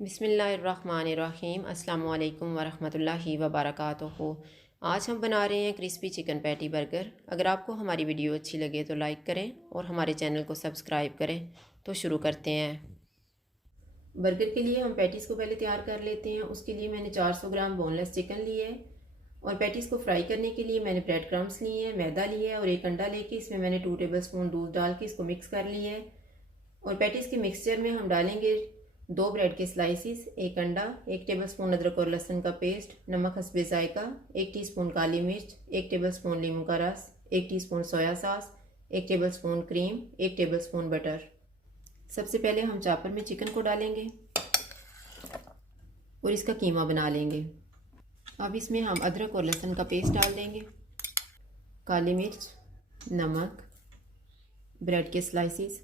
बिस्मिल्लाहिर्रहमानिर्रहीम अस्सलाम वालेकुम वरहमतुल्लाहि वबरकातुहू। आज हम बना रहे हैं क्रिस्पी चिकन पैटी बर्गर। अगर आपको हमारी वीडियो अच्छी लगे तो लाइक करें और हमारे चैनल को सब्सक्राइब करें। तो शुरू करते हैं। बर्गर के लिए हम पैटीज़ को पहले तैयार कर लेते हैं। उसके लिए मैंने 400 ग्राम बोनलेस चिकन लिए है और पैटीज़ को फ्राई करने के लिए मैंने ब्रेड क्रम्स लिए हैं, मैदा लिया है और एक अंडा लेके इसमें मैंने 2 टेबलस्पून दूध डाल के इसको मिक्स कर लिया है। और पैटीज़ के मिक्सचर में हम डालेंगे 2 ब्रेड के स्लाइसिस, एक अंडा, 1 टेबलस्पून अदरक और लहसुन का पेस्ट, नमक हस्बे जायका, 1 टीस्पून काली मिर्च, 1 टेबलस्पून नींबू का रस, 1 teaspoon soya sauce, 1 tablespoon cream, 1 tablespoon butter. सबसे पहले हम चॉपर में चिकन को डालेंगे और इसका कीमा बना लेंगे। अब इसमें हम अदरक और लहसुन का पेस्ट डाल देंगे, काली मिर्च, नमक, ब्रेड के स्लाइसिस,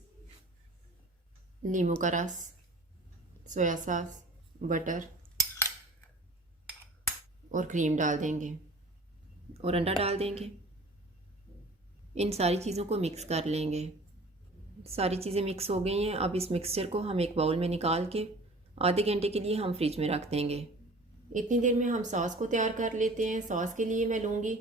नींबू का रस, सोया सॉस, बटर और क्रीम डाल देंगे और अंडा डाल देंगे। इन सारी चीज़ों को मिक्स कर लेंगे। सारी चीज़ें मिक्स हो गई हैं। अब इस मिक्सचर को हम एक बाउल में निकाल के आधे घंटे के लिए हम फ्रिज में रख देंगे। इतनी देर में हम सॉस को तैयार कर लेते हैं। सॉस के लिए मैं लूँगी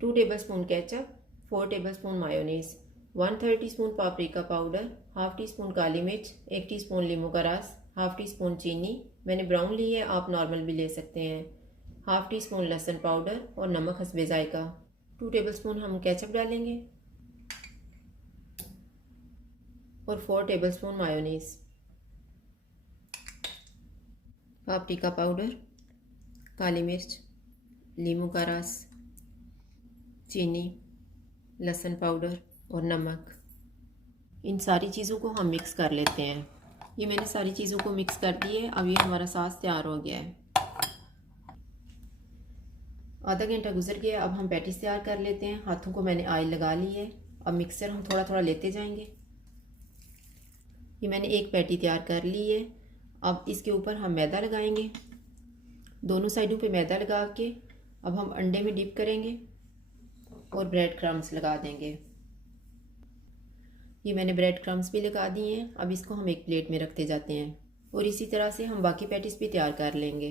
2 tablespoon ketchup, 4 tablespoon mayonnaise, 1/3 teaspoon paprika powder, half teaspoon काली मिर्च, 1 टीस्पून नींबू का रस, हाफ टी स्पून चीनी, मैंने ब्राउन ली है, आप नॉर्मल भी ले सकते हैं, हाफ टी स्पून लहसुन पाउडर और नमक हस्बे जायका। 2 टेबलस्पून हम केचप डालेंगे और 4 टेबलस्पून मायोनीज़, पापरिका पाउडर, काली मिर्च, नींबू का रस, चीनी, लहसुन पाउडर और नमक। इन सारी चीज़ों को हम मिक्स कर लेते हैं। ये मैंने सारी चीज़ों को मिक्स कर दी है। अब ये हमारा सॉस तैयार हो गया है। आधा घंटा गुजर गया। अब हम पैटीज तैयार कर लेते हैं। हाथों को मैंने ऑयल लगा ली है। अब मिक्सर हम थोड़ा थोड़ा लेते जाएंगे। ये मैंने एक पैटी तैयार कर ली है। अब इसके ऊपर हम मैदा लगाएंगे, दोनों साइडों पे मैदा लगा के अब हम अंडे में डिप करेंगे और ब्रेड क्रम्स लगा देंगे। ये मैंने ब्रेड क्रम्स भी लगा दिए हैं। अब इसको हम एक प्लेट में रखते जाते हैं और इसी तरह से हम बाकी पैटीज़ भी तैयार कर लेंगे।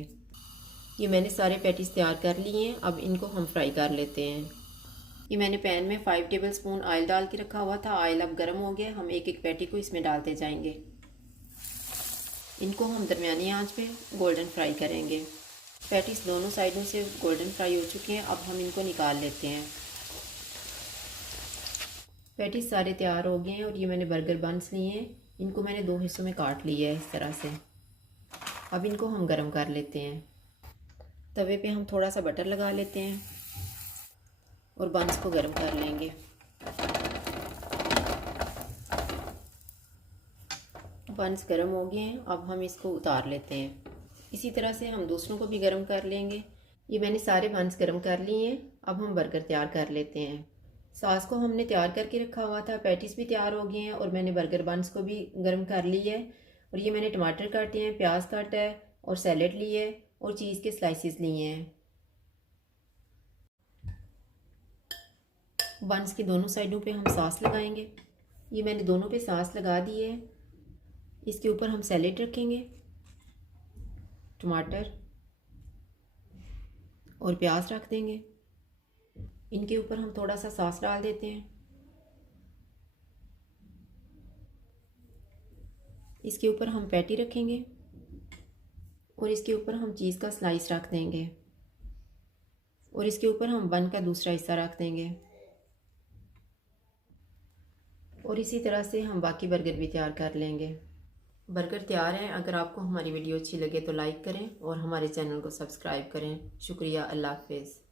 ये मैंने सारे पैटीज़ तैयार कर लिए हैं। अब इनको हम फ्राई कर लेते हैं। ये मैंने पैन में 5 टेबलस्पून ऑयल डाल के रखा हुआ था। ऑयल अब गर्म हो गया। हम एक एक पैटी को इसमें डालते जाएंगे। इनको हम दरमियानी आंच पे गोल्डन फ्राई करेंगे। पैटीज़ दोनों साइडों से गोल्डन फ्राई हो चुके हैं। अब हम इनको निकाल लेते हैं। पैटीज़ सारे तैयार हो गए हैं और ये मैंने बर्गर बन्स लिए हैं। इनको मैंने 2 हिस्सों में काट लिया है इस तरह से। अब इनको हम गरम कर लेते हैं। तवे पे हम थोड़ा सा बटर लगा लेते हैं और बन्स को गरम कर लेंगे। बन्स गरम हो गए हैं। अब हम इसको उतार लेते हैं। इसी तरह से हम दूसरों को भी गरम कर लेंगे। ये मैंने सारे बन्स गरम कर लिए हैं। अब हम बर्गर तैयार कर लेते हैं। सॉस को हमने तैयार करके रखा हुआ था। पैटीज़ भी तैयार हो गए हैं और मैंने बर्गर बन्स को भी गर्म कर ली है। और ये मैंने टमाटर काटे हैं, प्याज काटा है और सैलेड ली है और चीज़ के स्लाइसिस लिए हैं। बन्स की दोनों साइडों पे हम सॉस लगाएंगे। ये मैंने दोनों पे सॉस लगा दी है। इसके ऊपर हम सैलेड रखेंगे, टमाटर और प्याज रख देंगे। इनके ऊपर हम थोड़ा सा सॉस डाल देते हैं। इसके ऊपर हम पैटी रखेंगे और इसके ऊपर हम चीज़ का स्लाइस रख देंगे और इसके ऊपर हम बन का दूसरा हिस्सा रख देंगे और इसी तरह से हम बाकी बर्गर भी तैयार कर लेंगे। बर्गर तैयार हैं। अगर आपको हमारी वीडियो अच्छी लगे तो लाइक करें और हमारे चैनल को सब्सक्राइब करें। शुक्रिया। अल्लाह हाफिज़।